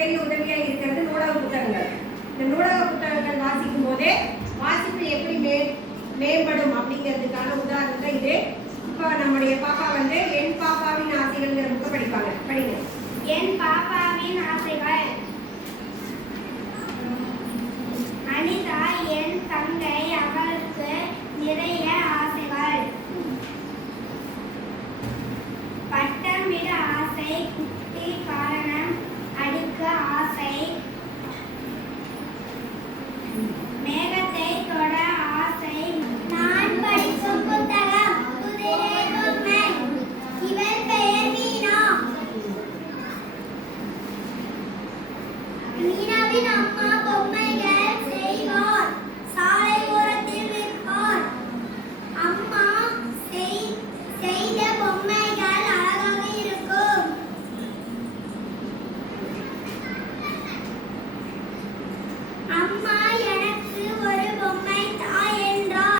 பெரிய உதவியாக இருக்கிறது நூலக புத்தகங்கள். இந்த நூலக புத்தகங்கள் வாசிக்கும் போதே வாசிப்பு எப்படி மேம்படும் அப்படிங்கிறதுக்கான உதாரணத்தை இது. இப்போ நம்முடைய பாப்பா வந்து என் பாப்பாவின் ஆசைகள்ங்கிற புக்கை படிப்பாங்க. படிங்க. என் பாப்பாவின் ஆசைகள். அனிதா என் தங்கை, அவளுக்கு நிறைய ஆசைகள். பட்டமிட ஆசை, குட்டி காரணம் அடுக்க ஆசை. மேகத்தை தொட ஆசை. நான் படிக்கும் புத்தகம் குதிரை பொம்மை. இவர் பெயர் மீனா. மீனாவின்